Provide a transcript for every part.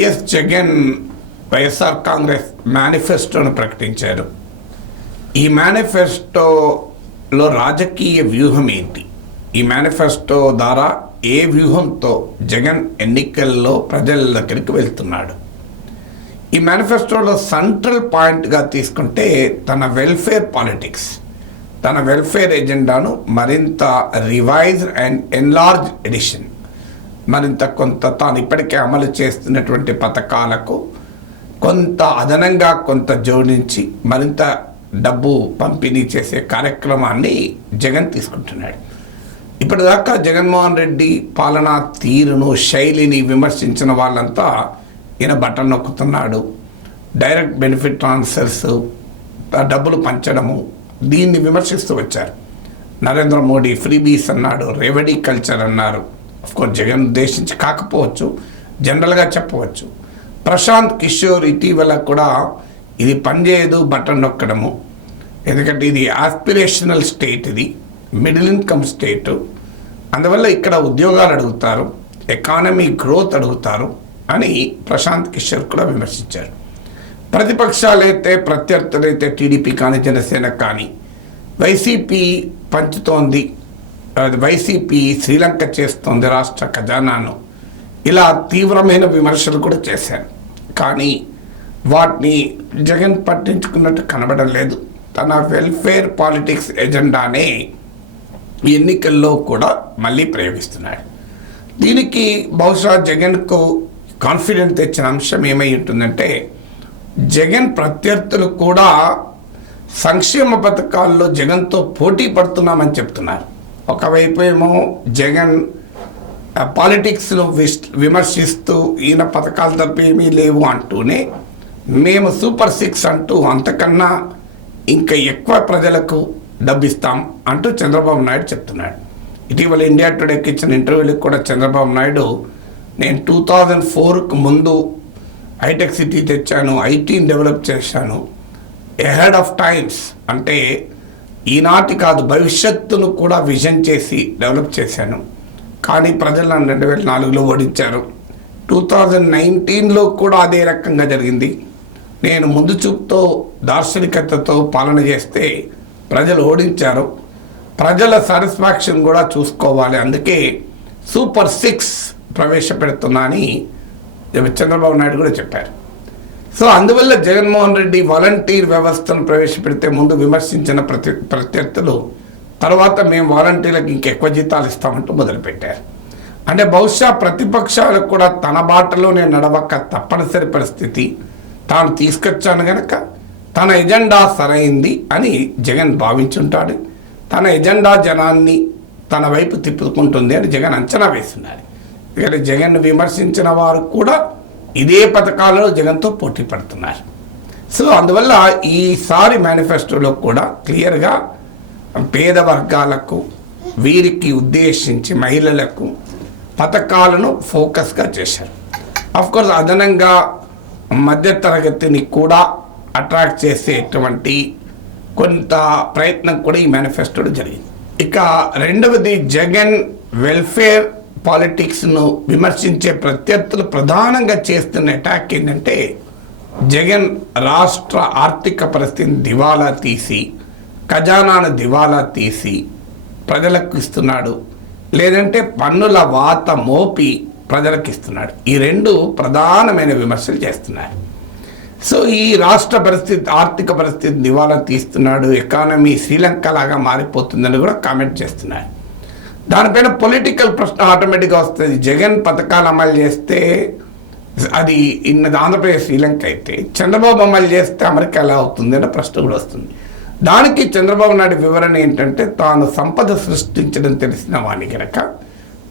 YS Jagan YSR Congress మేనిఫెస్టోను ప్రకటించారు. ఈ మేనిఫెస్టోలో రాజకీయ వ్యూహం ఏంటి? ఈ మేనిఫెస్టో ద్వారా ఏ వ్యూహంతో జగన్ ఎన్నికల్లో ప్రజల దగ్గరికి వెళ్తున్నాడు? ఈ మేనిఫెస్టోలో సెంట్రల్ పాయింట్గా తీసుకుంటే తన వెల్ఫేర్ పాలిటిక్స్, తన వెల్ఫేర్ ఎజెండాను మరింత రివైజ్ అండ్ ఎన్లార్జ్ ఎడిషన్, మరింత కొంత తాను ఇప్పటికే అమలు చేస్తున్నటువంటి పథకాలకు కొంత అదనంగా కొంత జోడించి మరింత డబ్బు పంపిణీ చేసే కార్యక్రమాన్ని జగన్ తీసుకుంటున్నాడు. ఇప్పటిదాకా జగన్మోహన్ రెడ్డి పాలనా తీరును, శైలిని విమర్శించిన వాళ్ళంతా ఈయన బటన్ నొక్కుతున్నాడు, డైరెక్ట్ బెనిఫిట్ ట్రాన్స్ఫర్స్, డబ్బులు పంచడము, దీన్ని విమర్శిస్తూ వచ్చారు. నరేంద్ర మోడీ ఫ్రీబీస్ అన్నాడు, రెవెడీ కల్చర్ అన్నారు. అఫ్కోర్స్ జగన్ ఉద్దేశించి కాకపోవచ్చు, జనరల్గా చెప్పవచ్చు. ప్రశాంత్ కిషోర్ ఇటీవల కూడా ఇది పనిచేయదు బటన్ నొక్కడము, ఎందుకంటే ఇది ఆస్పిరేషనల్ స్టేట్, ఇది మిడిల్ ఇన్కమ్ స్టేటు, అందువల్ల ఇక్కడ ఉద్యోగాలు అడుగుతారు, ఎకానమీ గ్రోత్ అడుగుతారు అని ప్రశాంత్ కిషోర్ కూడా విమర్శించారు. ప్రతిపక్షాలైతే, ప్రత్యర్థులైతే టీడీపీ కానీ జనసేన కానీ వైసీపీ పంచుతోంది, వైసీపీ శ్రీలంక చేస్తోంది రాష్ట్ర ఖజానాను, ఇలా తీవ్రమైన విమర్శలు కూడా చేశారు. కానీ వాటిని జగన్ పట్టించుకున్నట్టు కనబడం లేదు. తన వెల్ఫేర్ పాలిటిక్స్ ఎజెండానే ఎన్నికల్లో కూడా మళ్ళీ ప్రయోగిస్తున్నాడు. దీనికి బహుశా జగన్కు కాన్ఫిడెన్స్ తెచ్చిన అంశం ఏమై ఉంటుందంటే, జగన్ ప్రత్యర్థులు కూడా సంక్షేమ పథకాల్లో జగన్తో పోటీ పడుతున్నామని చెప్తున్నారు. ఒకవైపు ఏమో జగన్ పాలిటిక్స్ను విమర్శిస్తూ ఈయన పథకాలు తప్ప ఏమీ లేవు అంటూనే, మేము సూపర్ 6 అంటూ అంతకన్నా ఇంకా ఎక్కువ ప్రజలకు డబ్బిస్తాం అంటూ చంద్రబాబు నాయుడు చెప్తున్నాడు. ఇటీవల ఇండియా టుడేకి ఇచ్చిన ఇంటర్వ్యూలకు కూడా చంద్రబాబు నాయుడు, నేను 2004కు ముందు హైటెక్ సిటీ తెచ్చాను, ఐటీని డెవలప్ చేశాను, ఎహెడ్ ఆఫ్ టైమ్స్ అంటే ఈనాటి కాదు భవిష్యత్తును కూడా విజన్ చేసి డెవలప్ చేశాను, కానీ ప్రజలు నన్ను 2004లో ఓడించారు. 2019లో కూడా అదే రకంగా జరిగింది. నేను ముందు చూపుతో దార్శనికతతో పాలన చేస్తే ప్రజలు ఓడించారు, ప్రజల సాటిస్ఫాక్షన్ కూడా చూసుకోవాలి, అందుకే సూపర్ 6 ప్రవేశపెడుతున్నా అని చంద్రబాబు నాయుడు కూడా చెప్పారు. సో అందువల్ల జగన్మోహన్ రెడ్డి వాలంటీర్ వ్యవస్థను ప్రవేశపెడితే ముందు విమర్శించిన ప్రత్యర్థులు తర్వాత మేము వాలంటీర్లకు ఇంకెక్కువ జీతాలు ఇస్తామంటూ మొదలుపెట్టారు. అంటే బహుశా ప్రతిపక్షాలకు కూడా తన బాటలోనే నడవక తప్పనిసరి పరిస్థితి, తాను తీసుకొచ్చాను కనుక తన ఎజెండా సరైంది అని జగన్ భావించుంటాడు, తన ఎజెండా జనాన్ని తన వైపు తిప్పుకుంటుంది అని జగన్ అంచనా వేస్తున్నారు. ఇక్కడ జగన్ విమర్శించిన వారు కూడా ఇదే పథకాలలో జగన్తో పోటీ పడుతున్నారు. సో అందువల్ల ఈసారి మేనిఫెస్టోలో కూడా క్లియర్గా పేద వర్గాలకు, వీరికి ఉద్దేశించి మహిళలకు పథకాలను ఫోకస్గా చేశారు. అఫ్కోర్స్ అదనంగా మధ్యతరగతిని కూడా అట్రాక్ట్ చేసేటువంటి కొంత ప్రయత్నం కూడా ఈ మేనిఫెస్టోలో జరిగింది. ఇక రెండవది, జగన్ వెల్ఫేర్ పాలిటిక్స్ను విమర్శించే ప్రత్యర్థులు ప్రధానంగా చేస్తున్న అటాక్ ఏంటంటే, జగన్ రాష్ట్ర ఆర్థిక పరిస్థితిని దివాలా తీసి, ఖజానాను దివాలా తీసి ప్రజలకు ఇస్తున్నాడు, లేదంటే పన్నుల వాత మోపి ప్రజలకు ఇస్తున్నాడు. ఈ రెండు ప్రధానమైన విమర్శలు చేస్తున్నారు. సో ఈ రాష్ట్ర పరిస్థితి, ఆర్థిక పరిస్థితి దివాలా తీస్తున్నాడు, ఎకానమీ శ్రీలంక లాగా మారిపోతుందని కూడా కామెంట్ చేస్తున్నారు. దానిపైన పొలిటికల్ ప్రశ్న ఆటోమేటిక్గా వస్తుంది. జగన్ పథకాలు అమలు చేస్తే అది ఆంధ్రప్రదేశ్ శ్రీలంక అయితే, చంద్రబాబు అమలు చేస్తే అమెరికా ఎలా అవుతుంది అనే ప్రశ్న కూడా వస్తుంది. దానికి చంద్రబాబు నాయుడు వివరణ ఏంటంటే, తాను సంపద సృష్టించడం తెలిసిన వాణి కనుక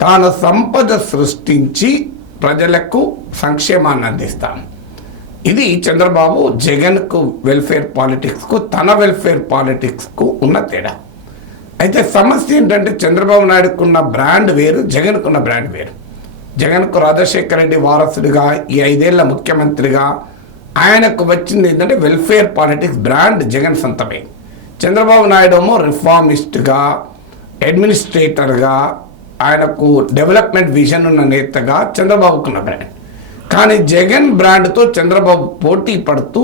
తాను సంపద సృష్టించి ప్రజలకు సంక్షేమాన్ని అందిస్తాను. ఇది చంద్రబాబు జగన్కు వెల్ఫేర్ పాలిటిక్స్కు, తన వెల్ఫేర్ పాలిటిక్స్కు ఉన్న తేడా. అయితే సమస్య ఏంటంటే, చంద్రబాబు నాయుడుకున్న బ్రాండ్ వేరు, జగన్కున్న బ్రాండ్ వేరు. జగన్కు రాజశేఖర రెడ్డి వారసుడిగా, ఈ 5 ఏళ్ల ముఖ్యమంత్రిగా ఆయనకు వచ్చింది ఏంటంటే వెల్ఫేర్ పాలిటిక్స్ బ్రాండ్ జగన్ సొంతమే. చంద్రబాబు నాయుడు ఏమో రిఫార్మిస్ట్గా, అడ్మినిస్ట్రేటర్గా, ఆయనకు డెవలప్మెంట్ విజన్ ఉన్న నేతగా చంద్రబాబుకున్న బ్రాండ్. కానీ జగన్ బ్రాండ్తో చంద్రబాబు పోటీ పడుతూ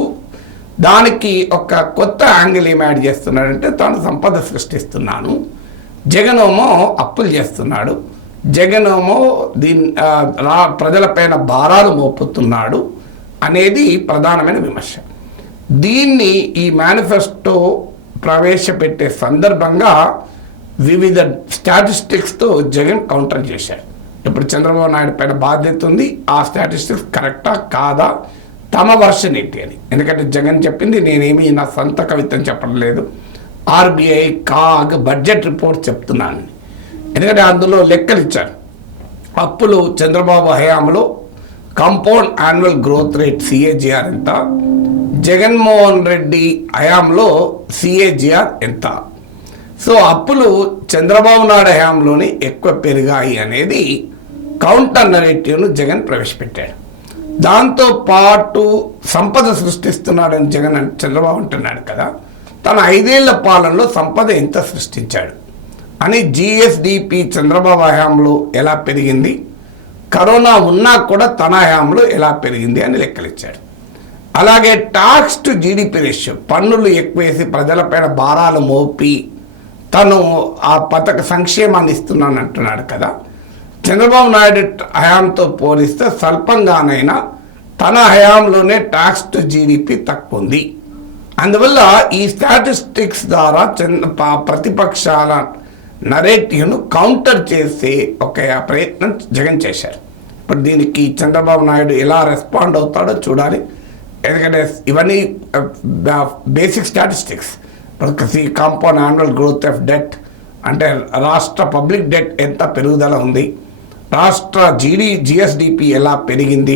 దానికి ఒక కొత్త యాంగిల్ ఏం యాడ్ చేస్తున్నాడంటే, తాను సంపద సృష్టిస్తున్నాను, జగనేమో అప్పులు చేస్తున్నాడు, జగనేమో ప్రజలపైన భారాలు మోపుతున్నాడు అనేది ప్రధానమైన విమర్శ. దీన్ని ఈ మేనిఫెస్టో ప్రవేశపెట్టే సందర్భంగా వివిధ స్టాటిస్టిక్స్తో జగన్ కౌంటర్ చేశారు. ఇప్పుడు చంద్రబాబు నాయుడు పైన బాధ్యత ఉంది, ఆ స్టాటిస్టిక్స్ కరెక్టా కాదా, తమ వర్షన్ ఏంటి అని. ఎందుకంటే జగన్ చెప్పింది నేనేమి నా సొంత కవిత్వం చెప్పడం లేదు, ఆర్బీఐ కాగ్ బడ్జెట్ రిపోర్ట్ చెప్తున్నాను. ఎందుకంటే అందులో లెక్కలు ఇచ్చారు. అప్పులు చంద్రబాబు హయాంలో compound annual growth rate CAGR ఎంత, జగన్మోహన్ రెడ్డి హయాంలో సిఏజిఆర్ ఎంత. సో అప్పులు చంద్రబాబు నాయుడు హయాంలోనే ఎక్కువ పెరిగాయి అనేది కౌంటర్ నరేటివ్ను జగన్ ప్రవేశపెట్టాడు. దాంతో పాటు సంపద సృష్టిస్తున్నాడని జగన్ చంద్రబాబు అంటున్నాడు కదా, తన 5 ఏళ్ల పాలనలో సంపద ఎంత సృష్టించాడు అని, జిఎస్డిపి చంద్రబాబు హయాంలో ఎలా పెరిగింది, కరోనా ఉన్నా కూడా తన హయాంలో ఎలా పెరిగింది అని లెక్కలిచ్చాడు. అలాగే టాక్స్ టు జీడిపి రేషియో, పన్నులు ఎక్కువేసి ప్రజలపైన భారాలు మోపి తను ఆ పథక సంక్షేమాన్ని ఇస్తున్నాను అంటున్నాడు కదా, చంద్రబాబు నాయుడు హయాంతో పోలిస్తే స్వల్పంగానైనా తన హయాంలోనే ట్యాక్స్ టు జీడిపి తక్కువ ఉంది. అందువల్ల ఈ స్టాటిస్టిక్స్ ద్వారా ప్రతిపక్షాల నరేటివ్ను కౌంటర్ చేసే ఒక ప్రయత్నం జగన్ చేశారు. ఇప్పుడు దీనికి చంద్రబాబు నాయుడు ఎలా రెస్పాండ్ అవుతాడో చూడాలి. ఎందుకంటే ఇవన్నీ basic statistics. Compound annual growth of debt అంటే రాష్ట్ర పబ్లిక్ డెట్ ఎంత పెరుగుదల ఉంది, రాష్ట్ర జిఎస్డిపి ఎలా పెరిగింది,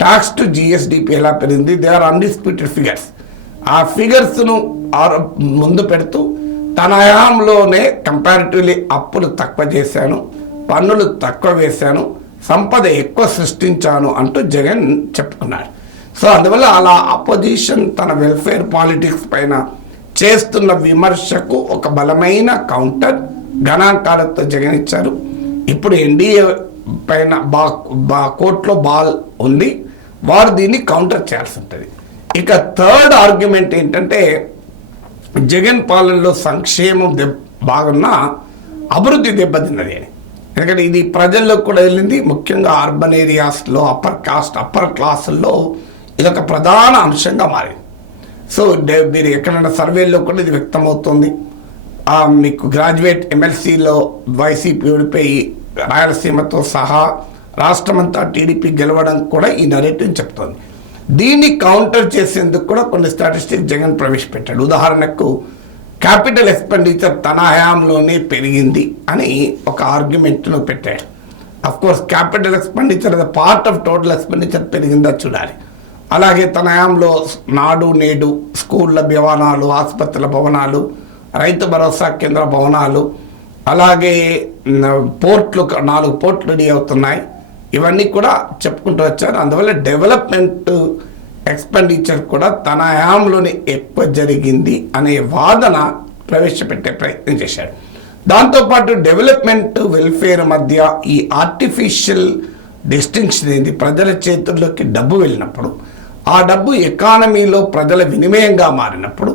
ట్యాక్స్ టు జిఎస్డిపి ఎలా పెరిగింది, దే ఆర్ అన్డిస్ప్యూటెడ్ ఫిగర్స్. ఆ ఫిగర్స్ను ముందు పెడుతూ తన హయాంలోనే కంపారిటివ్లీ అప్పులు తక్కువ చేశాను, పన్నులు తక్కువ వేశాను, సంపద ఎక్కువ సృష్టించాను అంటూ జగన్ చెప్పుకున్నాడు. సో అందువల్ల అలా అపోజిషన్ తన వెల్ఫేర్ పాలిటిక్స్ పైన చేస్తున్న విమర్శకు ఒక బలమైన కౌంటర్ గణాంకాలతో జగన్ ఇచ్చారు. ఇప్పుడు ఎన్డీఏ పైన కోర్టులో బాల్ ఉంది, వారు దీన్ని కౌంటర్ చేయాల్సి ఉంటుంది. ఇక థర్డ్ ఆర్గ్యుమెంట్ ఏంటంటే, జగన్ పాలనలో సంక్షేమం బాగున్నా అభివృద్ధి దెబ్బతిన్నది అని. ఎందుకంటే ఇది ప్రజల్లో కూడా వెళ్ళింది, ముఖ్యంగా అర్బన్ ఏరియాస్లో అప్పర్ క్లాసుల్లో ఇదొక ప్రధాన అంశంగా మారింది. సో మీరు ఎక్కడైనా సర్వేల్లో కూడా ఇది వ్యక్తమవుతుంది. మీకు గ్రాడ్యుయేట్ ఎమ్మెల్సీలో వైసీపీ ఓడిపోయి రాయలసీమతో సహా రాష్ట్రమంతా టీడీపీ గెలవడం కూడా ఈ నరేటివ్ చెప్తోంది. దీన్ని కౌంటర్ చేసేందుకు కూడా కొన్ని స్టాటిస్టిక్స్ జగన్ ప్రవేశపెట్టాడు. ఉదాహరణకు క్యాపిటల్ ఎక్స్పెండిచర్ తన హయాంలోనే పెరిగింది అని ఒక ఆర్గ్యుమెంట్ను పెట్టాడు. అఫ్కోర్స్ క్యాపిటల్ ఎక్స్పెండిచర్ అది పార్ట్ ఆఫ్ టోటల్ ఎక్స్పెండిచర్ పెరిగిందా చూడాలి. అలాగే తన హయాంలో నాడు నేడు స్కూళ్ళ భవనాలు, ఆసుపత్రుల భవనాలు, రైతు భరోసా కేంద్ర భవనాలు, అలాగే పోర్ట్లు 4 పోర్ట్లు రెడీ అవుతున్నాయి, ఇవన్నీ కూడా చెప్పుకుంటూ వచ్చారు. అందువల్ల డెవలప్మెంట్ ఎక్స్పెండిచర్ కూడా తన హయాంలోనే ఎక్కువ జరిగింది అనే వాదన ప్రవేశపెట్టే ప్రయత్నం చేశాడు. దాంతోపాటు డెవలప్మెంట్ వెల్ఫేర్ మధ్య ఈ ఆర్టిఫిషియల్ డిస్టింక్షన్ ఏంది, ప్రజల చేతుల్లోకి డబ్బు వెళ్ళినప్పుడు ఆ డబ్బు ఎకానమీలో ప్రజల వినిమయంగా మారినప్పుడు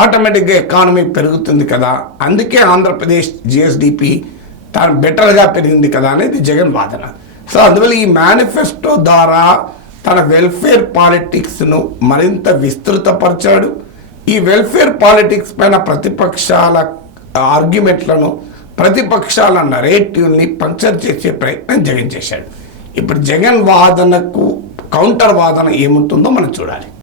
ఆటోమేటిక్గా ఎకానమీ పెరుగుతుంది కదా, అందుకే ఆంధ్రప్రదేశ్ జిఎస్డిపి తాను బెటర్గా పెరిగింది కదా అనేది జగన్ వాదన. సో అందువల్ల ఈ మేనిఫెస్టో ద్వారా తన వెల్ఫేర్ పాలిటిక్స్ను మరింత విస్తృతపరిచాడు. ఈ వెల్ఫేర్ పాలిటిక్స్ పైన ప్రతిపక్షాల ఆర్గ్యుమెంట్లను, ప్రతిపక్షాల నరేటివ్ని పంక్చర్ చేసే ప్రయత్నం జగన్ చేశాడు. ఇప్పుడు జగన్ వాదనకు కౌంటర్ వాదన ఏముంటుందో మనం చూడాలి.